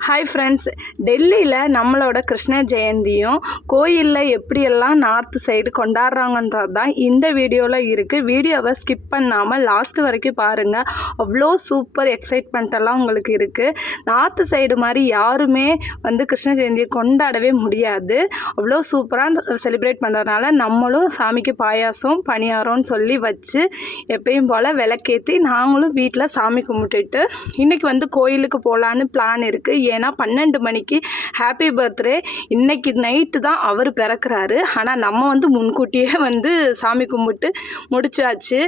Hi friends, டெல்லியில் நம்மளோட கிருஷ்ண ஜெயந்தியும் கோயிலில் எப்படியெல்லாம் நார்த் சைடு கொண்டாடுறாங்கன்றது தான் இந்த வீடியோவில் இருக்குது. வீடியோவை ஸ்கிப் பண்ணாமல் லாஸ்ட் வரைக்கும் பாருங்கள். அவ்வளோ சூப்பர் எக்ஸைட்மெண்ட்டெல்லாம் உங்களுக்கு இருக்குது. நார்த் சைடு மாதிரி யாருமே கிருஷ்ண ஜெயந்தியை கொண்டாடவே முடியாது. அவ்வளோ சூப்பராக செலிப்ரேட் பண்ணுறதுனால நம்மளும் சாமிக்கு பாயாசம் பணியாரம்னு சொல்லி வச்சு எப்பயும் போல் விளக்கேற்றி நாங்களும் வீட்டில் சாமி கும்பிட்டுட்டு இன்றைக்கி கோயிலுக்கு போகலான்னு பிளான் இருக்குது. ஏன்னா 12 மணிக்கு ஹாப்பி பர்த்டே இன்னைக்கு நைட்டு தான் அவர் பிறக்கிறாரு. ஆனால் நம்ம முன்கூட்டியே சாமி கும்பிட்டு முடிச்சாச்சு.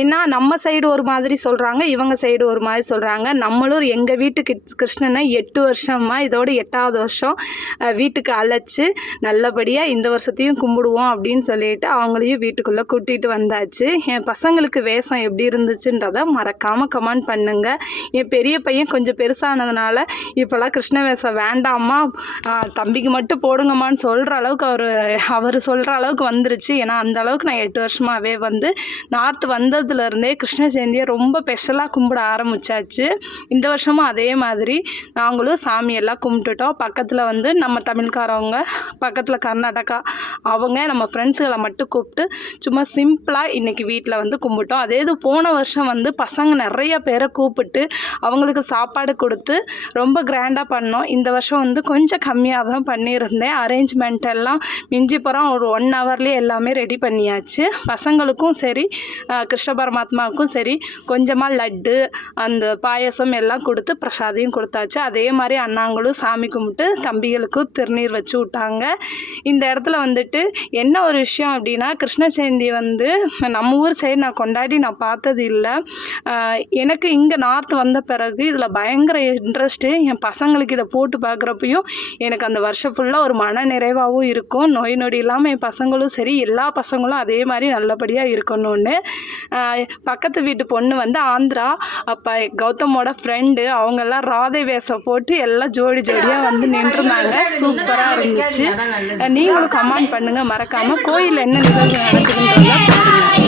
ஏன்னா நம்ம சைடு ஒரு மாதிரி சொல்கிறாங்க, இவங்க சைடு ஒரு மாதிரி சொல்கிறாங்க. நம்மளும் எங்கள் வீட்டுக்கு கிருஷ்ணனை 8 வருஷமாக இதோட 8வது வருஷம் வீட்டுக்கு அழைச்சி நல்லபடியாக இந்த வருஷத்தையும் கும்பிடுவோம் அப்படின்னு சொல்லிட்டு அவங்களையும் வீட்டுக்குள்ளே கூட்டிகிட்டு வந்தாச்சு. என் பசங்களுக்கு வேஷம் எப்படி இருந்துச்சுன்றதை மறக்காமல் கமெண்ட் பண்ணுங்கள். என் பெரிய பையன் கொஞ்சம் பெருசானதுனால இப்போல்லாம் கிருஷ்ண வேஷம் வேண்டாமா, தம்பிக்கு மட்டும் போடுங்கம்மான்னு சொல்கிற அளவுக்கு அவர் சொல்கிற அளவுக்கு வந்துருச்சு. ஏன்னா அந்த அளவுக்கு நான் 8 வருஷமாகவே நார்த் வந்ததுலேருந்தே கிருஷ்ண ஜெயந்தியை ரொம்ப ஸ்பெஷலாக கும்பிட ஆரம்பித்தாச்சு. இந்த வருஷமும் அதே மாதிரி நாங்களும் சாமியெல்லாம் கும்பிட்டுட்டோம். பக்கத்தில் நம்ம தமிழ்காரவங்க, பக்கத்தில் கர்நாடகா, அவங்க நம்ம ஃப்ரெண்ட்ஸுகளை மட்டும் கூப்பிட்டு சும்மா சிம்பிளாக இன்றைக்கி வீட்டில் கும்பிட்டோம். அதே இது போன வருஷம் பசங்க நிறைய பேரை கூப்பிட்டு அவங்களுக்கு சாப்பாடு கொடுத்து ரொம்ப கிராண்டாக பண்ணோம். இந்த வருஷம் கொஞ்சம் கம்மியாக தான் பண்ணியிருந்தேன். அரேஞ்ச்மெண்ட் எல்லாம் மிஞ்சி போகிறோம் ஒரு 1 ஹவர்லேயே எல்லாமே ரெடி பண்ணியாச்சு. பசங்களுக்கும் சரி கிருஷ்ண பரமாத்மாவுக்கும் சரி கொஞ்சமாக லட்டு அந்த பாயசம் எல்லாம் கொடுத்து பிரசாதையும் கொடுத்தாச்சு. அதே மாதிரி அண்ணாங்களும் சாமி கும்பிட்டு தம்பிகளுக்கும் திருநீர் வச்சு விட்டாங்க. இந்த இடத்துல என்ன ஒரு விஷயம் அப்படின்னா, கிருஷ்ண ஜெயந்தி நம்ம ஊர் சைடு நான் கொண்டாடி நான் பார்த்தது இல்லை. எனக்கு இங்கே நார்த் வந்த பிறகு இதில் பயங்கர இன்ட்ரெஸ்ட்டு. என் பசங்களுக்கு இதை போட்டு பார்க்குறப்பையும் எனக்கு அந்த வருஷம் ஃபுல்லாக ஒரு மன நிறைவாகவும் இருக்கும். நோய் நொடி இல்லாமல் என் பசங்களும் சரி எல்லா பசங்களும் அதே மாதிரி நல்லபடியாக இருக்கணும்னு. பக்கத்து வீட்டு பொண்ணு ஆந்திரா, அப்போ கௌதமோட ஃப்ரெண்டு, அவங்கெல்லாம் ராதை வேஷம் போட்டு எல்லாம் ஜோடி ஜோடியாக நின்றுருந்தாங்க. சூப்பராக இருந்துச்சு. நீங்களும் கமெண்ட் பண்ணுங்கள் மறக்காமல். கோயிலில் என்ன நிகழ்வு நடக்குதுன்றதா பாருங்கள்.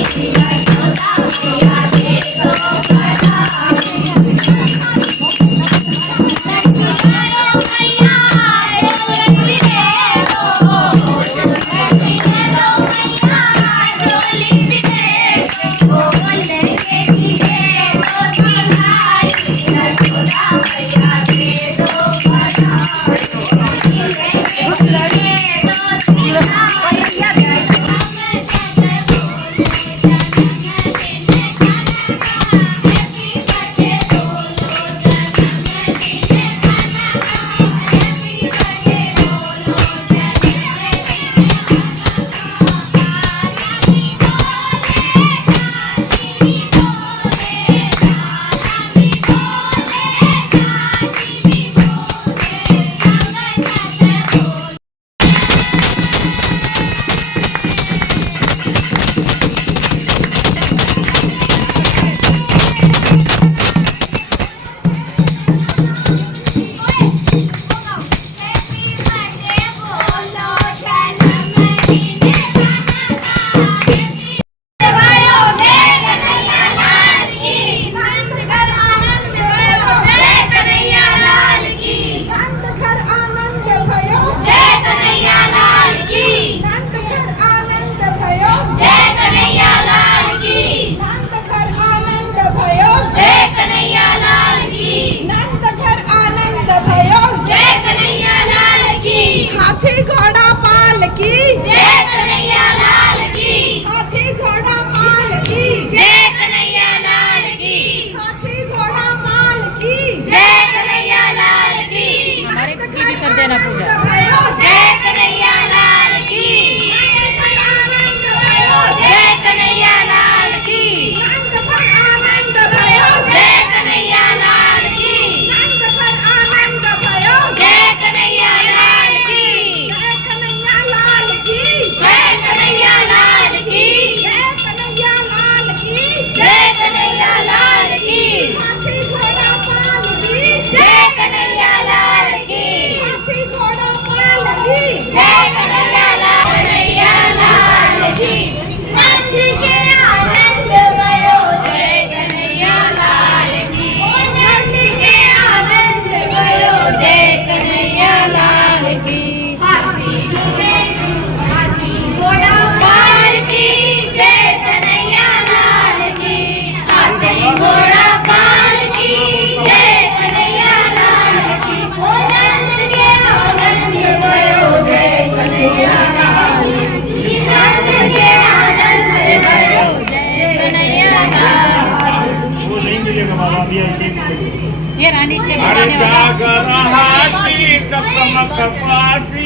जागरहासी टकमक पासी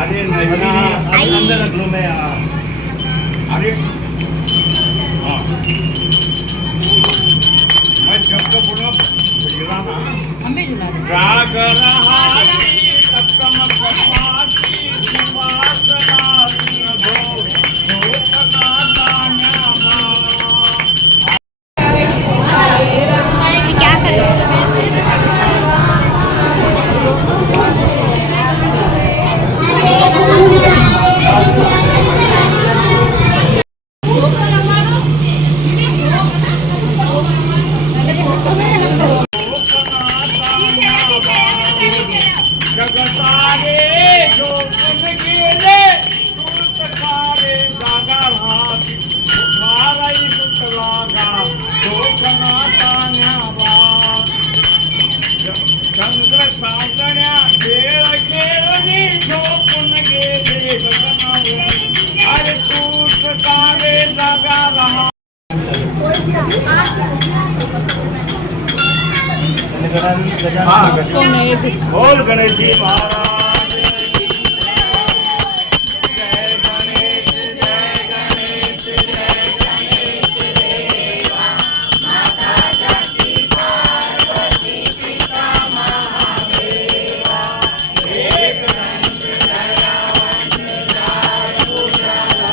अरे नहीं अंदर रख लो मैं अरे हाँ मैं जब तक बोला बुझला ना जागरहासी टकमक पासी वासना भो भोतना तान्या क्या करें जगतारे जो पुन गेले सूतकारे जागरहासी माराई सुतलागा लोकना तान्यावा चंद्र सावण्या केळ केळनी जो पुन गेले गगनावर अरे सूतकारे जागरहासी बोल गणेश जी महाराज जय गणेश जय गणेश जय गणेश देवा माता शक्ति पार्वती पिता महादेवा एक दंत दयावंत दारुणाधारी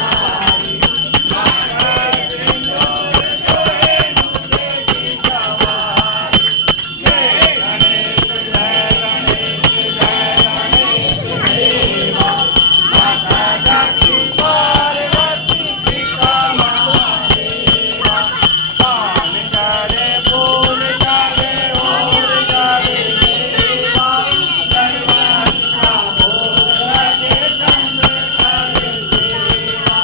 माता सिंदूर सोहे मुझे की सवारी जय गणेश जय गणेश जय गणेश देवा माता शक्ति पार्वती पिता महादेवा पान करे फूल करे और करे देवा गणवंता बोल के चंद्र करे देवा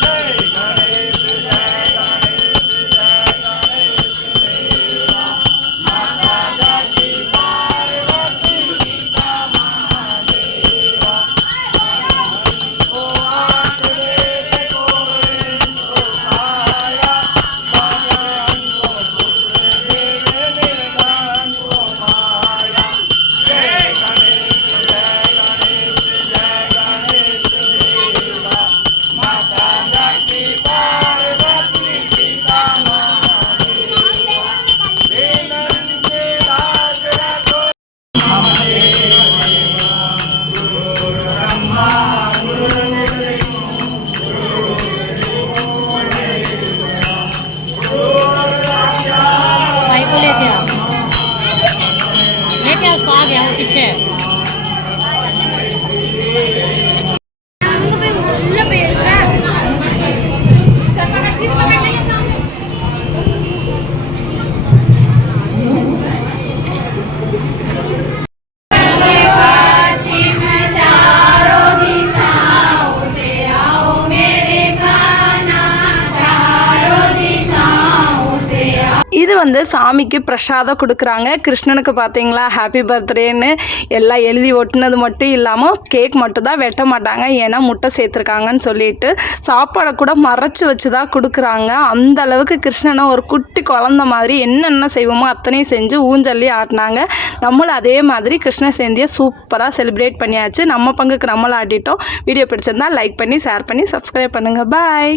जय गणेश जय गणेश जय गणेश देवा माता शक्ति पार्वती पिता महादेवा को आठ वेद गोविंद को खाया भगवान को पुत्र देव निर्धन को माया जय गणेश जय गणेश जय गणेश देवा माता शक्ति पार्वती पिता महादेवा वेलन के राज रखो ब्रह्मा भाई को लेके आओ उसको आ गया वो पीछे இது வந்து சாமிக்கு பிரசாதம் கொடுக்குறாங்க. கிருஷ்ணனுக்கு பார்த்தீங்களா ஹாப்பி பர்த்டேன்னு எல்லாம் எழுதி ஒட்டினது மட்டும் இல்லாமல் கேக் மட்டும் தான் வெட்ட மாட்டாங்க, ஏன்னா முட்டை சேர்த்துருக்காங்கன்னு சொல்லிட்டு சாப்பாடை கூட மறைச்சி வச்சு தான் கொடுக்குறாங்க. அந்த அளவுக்கு கிருஷ்ணனை ஒரு குட்டி குழந்த மாதிரி என்னென்ன செய்வோமோ அத்தனையும் செஞ்சு ஊஞ்சல்லி ஆட்டினாங்க. நம்மளும் அதே மாதிரி கிருஷ்ண ஜெயந்தியை சூப்பராக செலிப்ரேட் பண்ணியாச்சு. நம்ம பங்குக்கு நம்மளும் ஆட்டிட்டோம். வீடியோ பிடிச்சிருந்தா லைக் பண்ணி ஷேர் பண்ணி சப்ஸ்கிரைப் பண்ணுங்கள். பாய்.